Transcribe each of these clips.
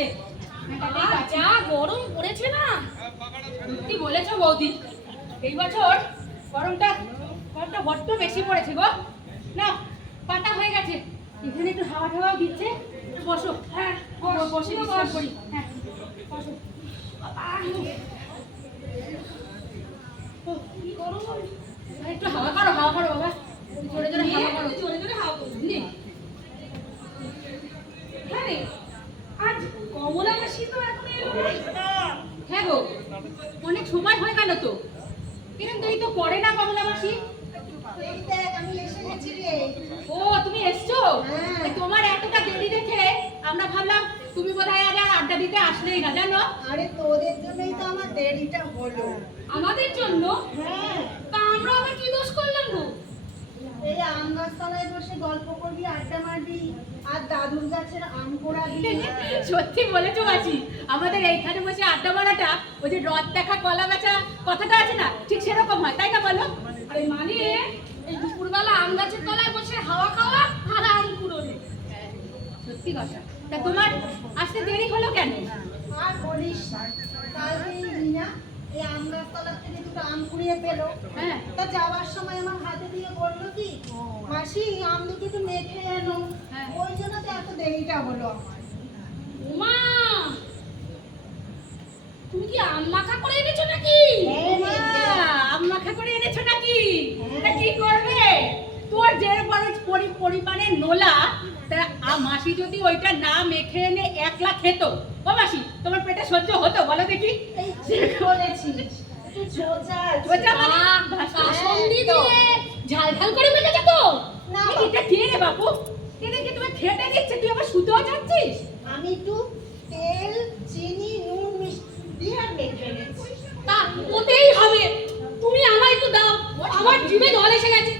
আছে। যা গরম পড়েছে না, সত্যি বলেছো বৌদি, এই বছর গরমটা বড্ড বেশি পড়েছে গো। না পাতা হয়ে গেছে, এখানে একটু হাওয়া টাওয়াও দিচ্ছে। বসো, হ্যাঁ বসে বিশ্রাম করি। হ্যাঁ বসো। কি গরম, একটু হাওয়া করো বাবা, জোরে জোরে হাওয়া করো, জোরে জোরে হাওয়া করো। হ্যাঁ রে, আজ কমলা মাসি তো এখন এলো না। হ্যাঁ গো, অনেক সময় হয়ে গেল তো, এরকম দেরি তো করে না কমলা মাসি। আমি এসে গেছি রে। ও তুমি এসছো? তোমার এতটা দেরি দেখে আমরা ভাবলাম তুমি বোধহয় আজ আর আড্ডা দিতে আসলেই না, জানো। আরে তোদের জন্যই তো আমার দেরিটা হলো। আমাদের জন্য? হ্যাঁ, তা আমরা আবার কি দোষ করলাম গো? এই আম গাছতলায় বসে গল্প করবি, আড্ডা মারবি, আর দাদুর গাছের আম পোড়াবি। সত্যি বলেছো মাসি, আমাদের এইখানে বসে আড্ডা মারাটা ওই যে রথ দেখা কলা বেচা কথাটা আছে না, ঠিক সেরকম হয়, তাই না বলো? আরে মানে এই দুপুরবেলা আম গাছের তলায় বসে হাওয়া খাওয়া আর আম কুড়োনো, সত্যি কথা। তা তোমার আসতে দেরি হলো কেন? আর বলিস না, কালকে রিনা এই আম গাছতলার থেকে দুটো আম কুড়িয়ে পেলো। হ্যাঁ, তা যাওয়ার সময় আমার হাতে দিয়ে বললো কি, মাসি আম দুটো একটু মেখে এনো। হ্যাঁ। ওই জন্য তো এত দেরিটা হলো আমার। মা তুমি কি আম মাখা করে এনেছো নাকি? হ্যাঁ, মা আম মাখা করে এনেছো নাকি? হ্যাঁ। তা কি করবে, তোর যে পরিমাণে নোলা, তা মাসি যদি ওইটা না মেখে এনে একলা খেত, ও মাসি তোমার পেটে সহ্য হতো বলো দেখি? এই ঠিক বলেছিস, তুই সোজা সোজা মানে কাসুন্দি দিয়ে ঝাল ঝাল করে মেখেছো তো? না, এটা কে রে বাপু, এটা কি তোমার খেতে দিচ্ছে, তুই আবার শুতেও যাচ্ছিস? আমি একটু তেল, চিনি, নুন মিষ্টি দিয়ে আর মেখে এনেছি। তা ওতেই হবে, তুমি আমায় একটু দাও, আমার জিভে জল এসে গেছে।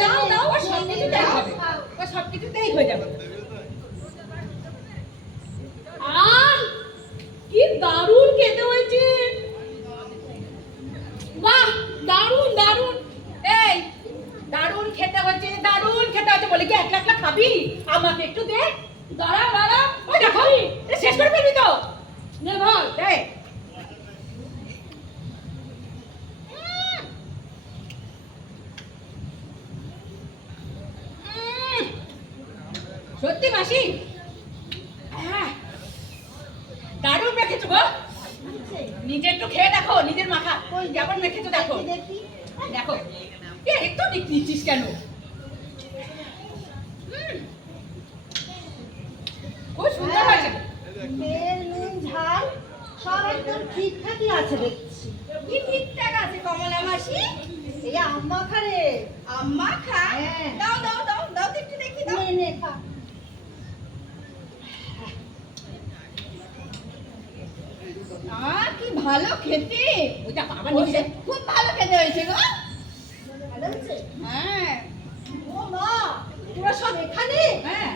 দাও দাও, আর সব কিছুতেই হবে, আর সব কিছুতেই হয়ে যাবে। আহ কি দারুণ খেতে হয়েছে, বাহ দারুণ দারুণ, এই দারুণ খেতে হচ্ছে, দারুণ খেতে হচ্ছে বলে কি একলা একলা খাবি? আমাকে একটু দে, দাঁড়া দাঁড়া, ওই দেখো এটা শেষ করে ফেলবি তো, নে ধর দে। সত্যি মাসি, দারুণ মেখেছো গো, নিজে একটু খেয়ে দেখো, নিজের মাখা ওই কেমন মেখেছো দেখো। দেখি দেখো একটু নিচ্ছিস কেন? খুব সুন্দর হয়েছে। তেল, নুন, ঝাল সব একদম ঠিকঠাকই আছে দেখছি। কি ঠিকঠাক আছে কমলা মাসি? এই আম মাখা রে। আম মাখা? হ্যাঁ। দাও দাও দাও দাও তো একটু দেখি, দাও। নে নে খা। কি ভালো খেতে, ওইটা বাবা নিচে খুব ভালো খেতে হয়েছে গো। ভালো হয়েছে? হ্যাঁ। ও মা, তোরা সব এখানে? হ্যাঁ,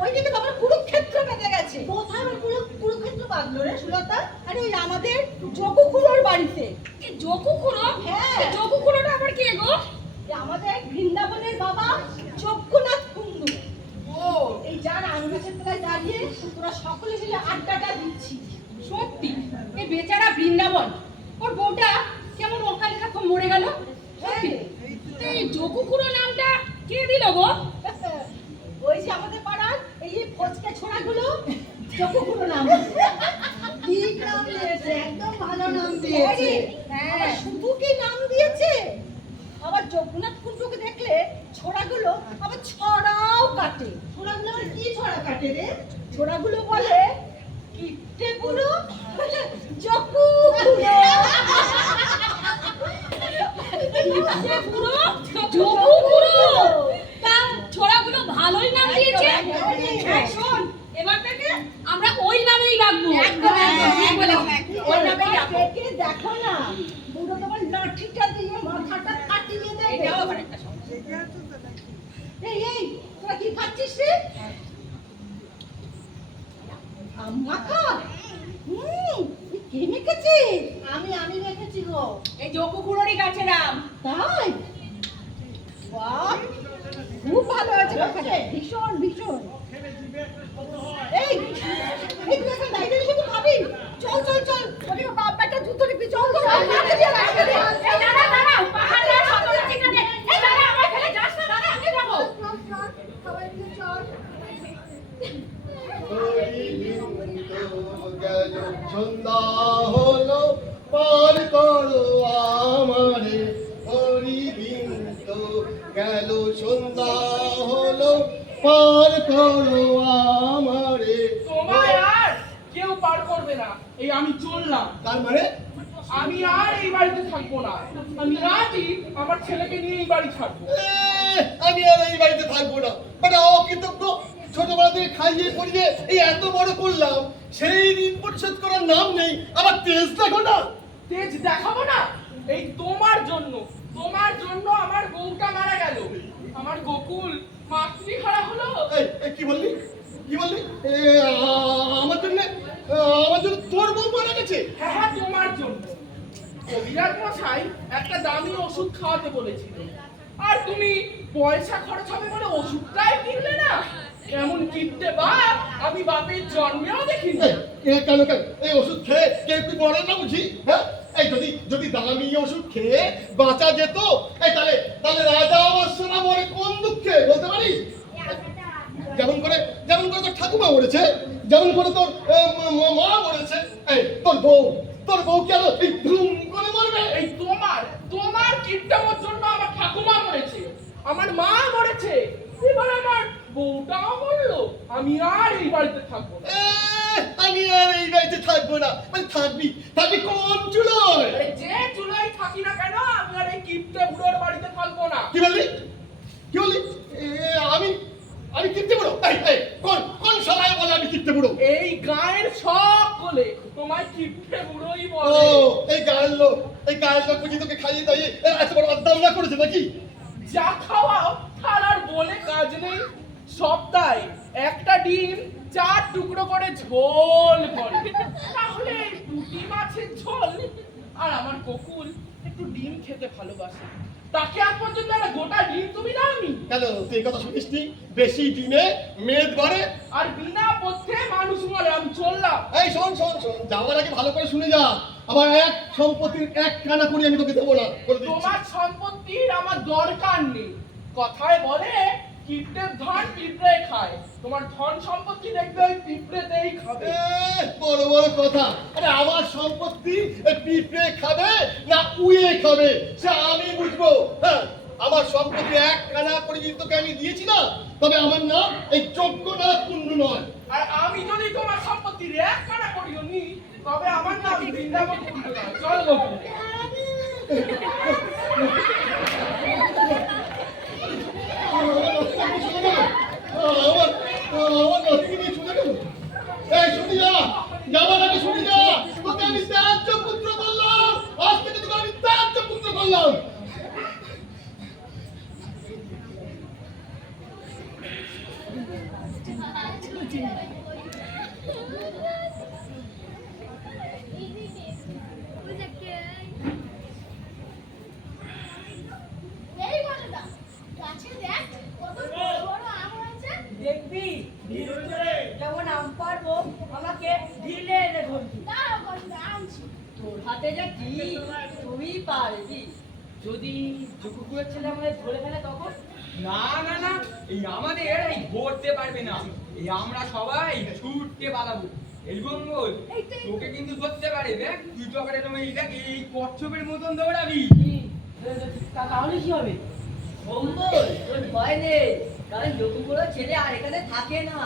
ওইদিকে তোমার কুরুক্ষেত্র বেঁধে গেছে। কোথায় আমার কুরুক্ষেত্র বাঁধলো রে সুলতা? আরে ওই আমাদের জকুখুড়োর বাড়িতে। এই জকুখুড়ো? হ্যাঁ। এই জকুখুড়োটা আবার কে গো? এই আমাদের বৃন্দাবনের বাবা চক্ষুনাথ কুণ্ডু। ও, এই যার আম গাছের তলায় দাঁড়িয়ে তোরা সকলে মিলে আড্ডাটা দিচ্ছিস। সত্যি এই বেচারা বৃন্দাবন, ওর বউটা কেমন অকালে এরকম মরে গেল। সত্যি এই জকুখুড়ো নামটা কে দিল গো? ওই যে আমাদের পাড়ার এই যে ফচকে ছোড়াগুলো চক্ষুগুলো নাম। ঠিক নাম দিয়েছে, একদম ভালো নাম দিয়েছে। হ্যাঁ, শুধু কি নাম দিয়েছে, আবার জগন্নাথ কুণ্ডুকে দেখলে ছোড়াগুলো আবার ছড়াও কাটে। ছোড়াগুলো আবার কি ছড়া কাটে রে? ছোড়াগুলো বলে কিট্টে পুরো জকু পুরো। কিট্টে পুরো জকুখুড়ো, তা ছোড়াগুলো ভালোই নাম দিয়েছে। হ্যাঁ, শোন এবার থেকে আমরা ওই নামেই ডাকবো। একদম, একদম, ঠিক বলেছো, ওই নামেই একদম। ডাকবো। কে দেখো না, বুড়ো তোমার লাঠিটা দিয়ে মাথাটা ফাটিয়ে দেবে। এটাও আবার একটা সমস্যা। এই এই, তোরা কি খাচ্ছিস রে? আম মাখা? কে মেখেছে? আমি মেখেছি গো। এই জকুখুড়োরই গাছের আম। তাই? বাহ, খুব ভালো হয়েছে মাখাটা, ভীষণ ভীষণ। এই এই তুই এখন দাঁড়িয়ে দাঁড়িয়ে শুধু ভাবি। চল চল চল, ওকে বাপ বেটা জুতো নিবি, চল চল। এই দাদা দাদা পাহাড়ে সতর্ক ঠিকানে এই দাদা আমার ফেলে যাস না দাদা আমি যাবো সন্ধ্যা হলো পার করো আমারে, হরিদিন তো গেল সন্ধ্যা হলো পার করো আমারে। তোমায় আর কেউ পার করবে না, এই আমি চললাম। তার মানে আমি আর এই বাড়িতে থাকবো না, আমি রাজি আমার ছেলেকে নিয়ে এই বাড়ি ছাড়বো। আমি আর এই বাড়িতে থাকবো না, মানে অকৃতজ্ঞ। ছোটবেলা থেকে খাইয়ে পড়িয়ে এই এত বড় করলাম, সেই ঋণ পরিশোধ করার নাম নেই, আবার তেজ দেখো না। তেজ দেখাবো না, এই তোমার জন্য আমার বউটা মারা গেল, আমার গোকুল মাতৃহারা হলো। এই কি বললি, কি বললি? আমার জন্য তোর বউ মারা গেছে? হ্যাঁ হ্যাঁ তোমার জন্য। কবিরাজ মশাই একটা দামি ওষুধ খাওয়াতে বলেছিল, আর তুমি পয়সা খরচ হবে বলে ওষুধটাই কিনলে না। এমন কিনতে বাপ আমি বাপের জন্মেও দেখিনি। কেন কেন এই ওষুধ খেয়ে কেউ কি মরে না বুঝি? হ্যাঁ, এই যদি দামি ওষুধ খেয়ে বাঁচা যেত, এই তাহলে রাজা আমার সোনা মরে কোন দুঃখে বলতে পারিস? যেমন করে তোর ঠাকুমা মরেছে, যেমন করে তোর মা মরেছে, এই তোর বউ কেন এই ধুম করে মরবে? এই তোমার কিপটামোর জন্য আমার ঠাকুমা মরেছে, আমার মা মরেছে, এবার আমার বউটাও মরলো। আমি আর এই বাড়িতে থাকবো না। আমি আর এই বাড়িতে থাকবো না। মানে থাকবি কোন চুলোয়? আরে যে চুলোয় থাকি না কেন, আমি আর এই কিপটে বুড়োর বাড়িতে থাকবো না। কি বললি? আমি কিপটে বুড়ো? কোন শালায় বলে আমি কিপটে বুড়ো? এই গায়ের সব বলে তোমায় কিপটে বুড়োই ও বলে। এই গায়ের লোক বুঝি তোকে খাইয়ে দাইয়ে এত বড় আড্ডা করেছে নাকি? যা খাওয়াও তার আর বলে কাজ নেই। সপ্তাহে একটা ডিম 4 টুকরো করে ঝোল করে, তাহলে পুঁটি মাছের ঝোল। আর আমার কোকুল একটু ডিম খেতে ভালোবাসে, তাকে আজ পর্যন্ত একটা গোটা ডিম তুমি দাওনি। কেন তুই কথা শুনিসনি? বেশি ডিমে মেদ বাড়ে আর বিনা পথ্যে মানুষ মরে। আমি চললাম। এই শোন যাওয়ার আগে ভালো করে শুনে যা, আমার এক সম্পত্তির এক কানা করি আমি তোকে দেবো না, বলে দিচ্ছি। তোমার সম্পত্তির আমার দরকার নেই। কথায় বলে কিপটের ধন পিঁপড়ে খায়, তোমার ধন সম্পত্তি দেখবে ওই পিঁপড়েতেই খাবে। বড় কথা। আরে আমার সম্পত্তি পিঁপড়ে খাবে না উয়ে খাবে সে আমি বুঝবো। হ্যাঁ, আমার সম্পত্তি এক কানা করে যদি তোকে আমি দিয়েছি না, তবে আমার নাম এই যজ্ঞনাথ কুণ্ডু নয়। আর আমি যদি তোমার সম্পত্তির এক কানা করিও নি, তবে আমার নাম বৃন্দাবন কুণ্ডু নয়। চল গোকুল। আমার নথিকে শুনে গেল। এই শুনি যা, যাবার আগে শুনি যা, তোকে আমি ত্যায্য পুত্র করলাম, আজ থেকে তোকে আমি ত্যায্য পুত্র করলাম। দেখবি যেমন আম পারবো আমাকে ঢিলে এনে ধরবি। তোর হাতে যা কি তুই পারবি। যদি কুকুরের ছেলে আমাদের ধরে ফেলে তখন? না না না, এই আমাদের এই ধরতে পারবে না, এই আমরা সবাই ছুটতে পালাবো। এই মঙ্গল তোকে কিন্তু ধরতে পারে, দেখ তুই তো আবার এরকম এই দেখ এই কচ্ছপের মতন দৌড়াবি। তাহলে কি হবে? মঙ্গল তোর ভয় নেই, কারণ কুকুরের ছেলে আর এখানে থাকে না।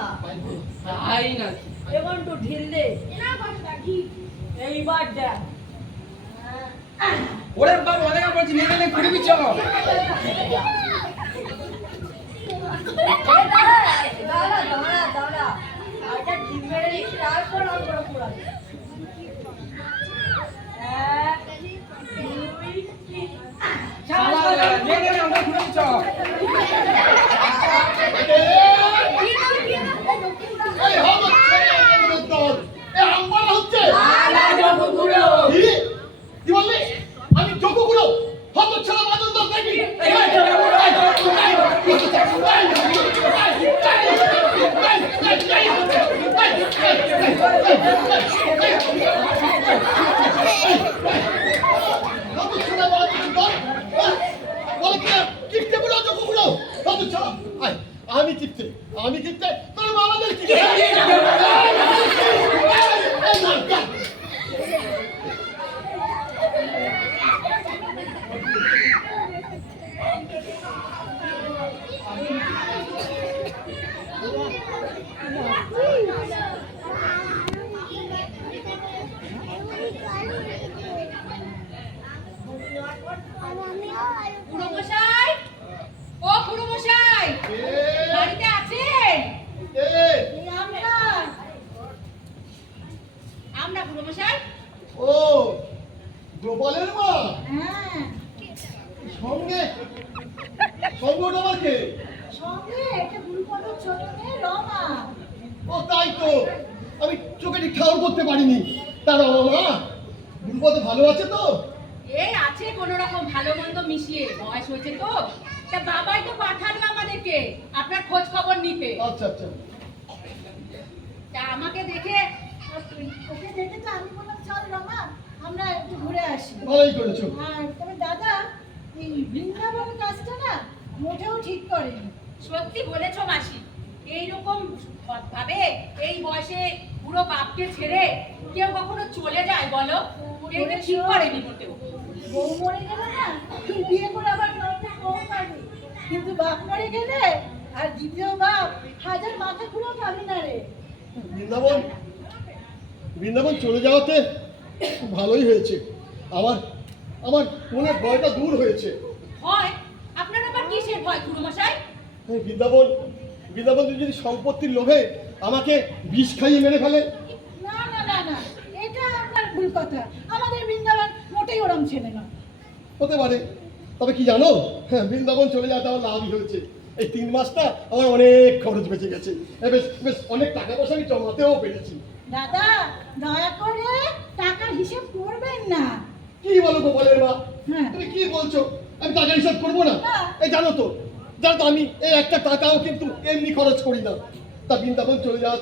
তাই না? এমন তো ঢিল দে, এইবার দেখ। ওরে বাবা অনেক বলছি নিয়ে গেলে ঘুরবি চল। দাঁড়া আটা ঢিল মেরে দিচ্ছি, তারপর আমরা পুরাবো। 1 2 3 নিয়ে গেলে আমরা ঘুরবি চল। এই হচ্ছে দল, এই আমার হচ্ছে কি বললি? আমি যোগগুলো হত ছাড়া বাদল দল দেখবি? এই ও গোপালের মা হ্যাঁ, সঙ্গে সঙ্গে ওটা আমার কে? সঙ্গে একটা গুরুপদর ছোট মেয়ে রমা। ও তাই তো, আমি চোখে ঠিক ঠাউর করতে পারিনি। তার মা গুরুপদ ভালো আছে তো? এই আছে কোনো রকম ভালো মন্দ মিশিয়ে, বয়স হয়েছে তো। তা বাবাই তো পাঠালো আমাদেরকে আপনার খোঁজ খবর নিতে। আচ্ছা আচ্ছা। তা আমাকে দেখে ওকে দেখে তো আমি বললাম চল রমা আমরা একটু ঘুরে আসি। ভালোই করেছো। আর তবে দাদা এই বৃন্দাবনের কাজটা না মোটেও ঠিক করেনি। সত্যি বলেছো মাসি, এইরকম ভাবে এই বয়সে পুরো বাপকে ছেড়ে কেউ কখনো চলে যায় বলো? এটা ঠিক করেনি মোটেও। বউ মরে গেলে না তুই বিয়ে করে আবার নতুন বউ পাবি, কিন্তু বাপ মরে গেলে আর দ্বিতীয় বাপ হাজার মাথা ঘুরেও পাবি না রে। বৃন্দাবন বৃন্দাবন চলে যাওয়াতে খুব ভালোই হয়েছে। আমার আমার মনের ভয়টা দূর হয়েছে। হয় আপনার আবার কিসের ভয় গুরুমশাই? এই বৃন্দাবন বৃন্দাবন যদি সম্পত্তির লোভে আমাকে বিষ খাইয়ে মেরে ফেলে। না না না না, এটা আপনার ভুল কথা। আমাদের বৃন্দাবন মোটেই ওরম ছেলে না। হতে পারে, তবে কি জানো, হ্যাঁ বৃন্দাবন চলে যাওয়াতে আমার লাভই হয়েছে। এই 3 মাসটা আমার অনেক খরচ বেঁচে গেছে। বেশ বেশ অনেক টাকা পয়সা আমি জমাতেও পেরেছি। দাদা দয়া করে টাকার হিসেব করবেন না। কি বলো গোপালের মা, হ্যাঁ। তুমি কি বলছো? আমি টাকা হিসাব করবো না? না। এই জানো তো আমি এই একটা টাকাও কিন্তু এমনি খরচ করি না। তা বৃন্দাবন চলে যাওয়া